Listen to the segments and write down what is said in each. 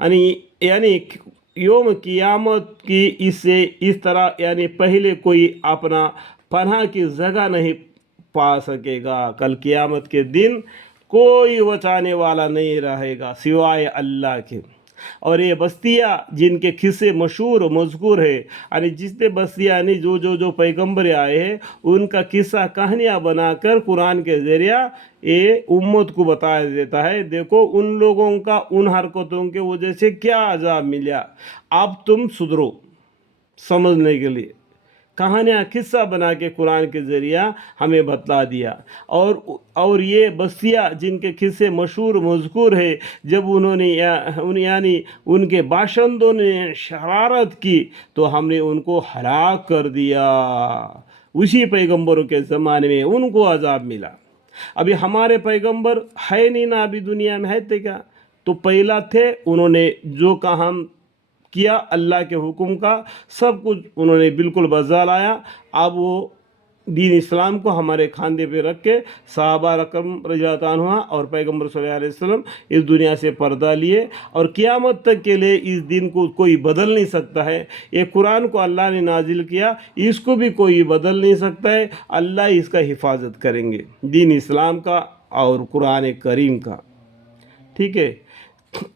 یعنی یوم قیامت کی اس طرح یعنی پہلے کوئی اپنا پناہ کی جگہ نہیں پا سکے گا. کل قیامت کے دن کوئی بچانے والا نہیں رہے گا سوائے اللہ کے. اور یہ بستیاں جن کے قصے مشہور و مذکور ہے، یعنی جتنے بستیاں یعنی جو پیغمبر آئے ہیں ان کا قصہ کہانیاں بنا کر قرآن کے ذریعہ یہ امت کو بتایا دیتا ہے. دیکھو ان لوگوں کا ان حرکتوں کے وجہ سے کیا عذاب ملا، اب تم سدھرو. سمجھنے کے لیے کہانیاں قصہ بنا کے قرآن کے ذریعہ ہمیں بتلا دیا. اور یہ بستیاں جن کے قصے مشہور مذکور ہے، جب انہوں نے یعنی ان کے باشندوں نے شرارت کی تو ہم نے ان کو ہلاک کر دیا. اسی پیغمبروں کے زمانے میں ان کو عذاب ملا. ابھی ہمارے پیغمبر ہے نہیں نا، ابھی دنیا میں ہے تھے کیا؟ تو پہلا تھے، انہوں نے جو کام کیا اللہ کے حکم کا سب کچھ انہوں نے بالکل بجا لایا. اب وہ دین اسلام کو ہمارے کھاندے پہ رکھ کے صحابہ رقم رضی اللہ عنہ اور پیغمبر صلی اللہ علیہ وسلم اس دنیا سے پردہ لیے، اور قیامت تک کے لیے اس دین کو کوئی بدل نہیں سکتا ہے. یہ قرآن کو اللہ نے نازل کیا، اس کو بھی کوئی بدل نہیں سکتا ہے. اللہ اس کا حفاظت کریں گے، دین اسلام کا اور قرآن کریم کا. ٹھیک ہے.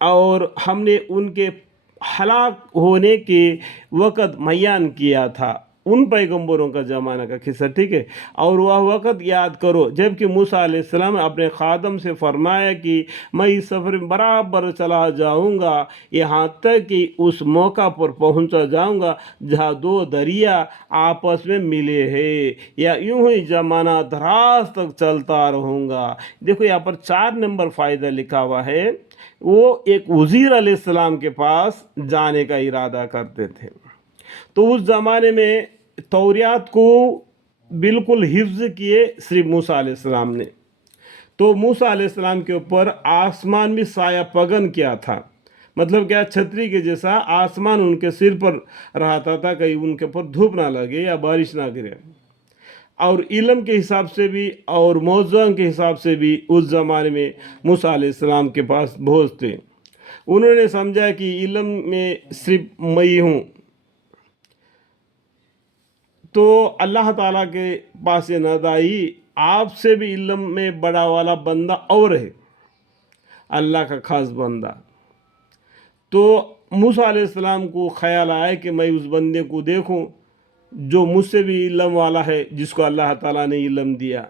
اور ہم نے ان کے ہلاک ہونے کے وقت بیان کیا تھا، ان پیغمبروں کا زمانہ کا قصہ. ٹھیک ہے. اور وہ وقت یاد کرو جب کہ موسیٰ علیہ السلام اپنے خادم سے فرمایا کہ میں اس سفر میں برابر چلا جاؤں گا یہاں تک کہ اس موقع پر پہنچا جاؤں گا جہاں دو دریا آپس میں ملے ہیں، یا یوں ہی زمانہ دراز تک چلتا رہوں گا. دیکھو یہاں پر 4 نمبر فائدہ لکھا ہوا ہے. وہ ایک وزیر علیہ السلام کے پاس جانے کا ارادہ کرتے تھے. تو اس زمانے میں توریات کو بالکل حفظ کیے صرف موسیٰ علیہ السلام نے. تو موسیٰ علیہ السلام کے اوپر آسمان بھی سایہ پگن کیا تھا، مطلب کیا، چھتری کے جیسا آسمان ان کے سر پر رہتا تھا، کہیں ان کے اوپر دھوپ نہ لگے یا بارش نہ گرے. اور علم کے حساب سے بھی اور موضوع کے حساب سے بھی اس زمانے میں موسیٰ علیہ السلام کے پاس بہت تھے. انہوں نے سمجھا کہ علم میں صرف میں ہوں. تو اللہ تعالیٰ کے پاس یہ ندائی، آپ سے بھی علم میں بڑا والا بندہ اور ہے، اللہ کا خاص بندہ. تو موسیٰ علیہ السلام کو خیال آیا کہ میں اس بندے کو دیکھوں جو مجھ سے بھی علم والا ہے، جس کو اللہ تعالیٰ نے علم دیا.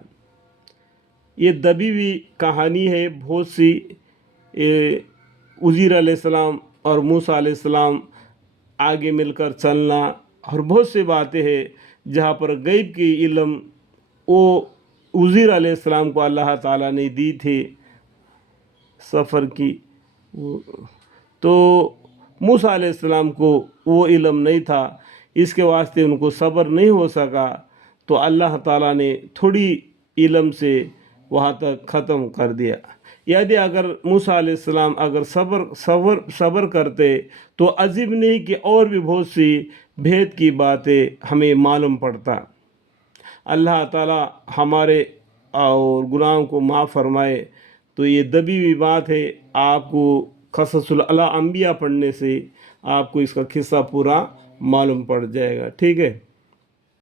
یہ دبی ہوئی کہانی ہے بہت سی. عزیر علیہ السلام اور موسیٰ علیہ السلام آگے مل کر چلنا، اور بہت سی باتیں ہیں جہاں پر غیب کی علم وہ عزیر علیہ السلام کو اللہ تعالیٰ نے دی تھی سفر کی. تو موسیٰ علیہ السلام کو وہ علم نہیں تھا، اس کے واسطے ان کو صبر نہیں ہو سکا. تو اللہ تعالیٰ نے تھوڑی علم سے وہاں تک ختم کر دیا. یعنی اگر موسیٰ علیہ السلام اگر صبر کرتے تو عجیب نہیں کہ اور بھی بہت سی بھید کی باتیں ہمیں معلوم پڑتا. اللہ تعالیٰ ہمارے اور گناہوں کو معاف فرمائے. تو یہ دبی ہوئی بات ہے، آپ کو قصص الانبیاء پڑھنے سے آپ کو اس کا قصہ پورا معلوم پڑ جائے گا. ٹھیک ہے.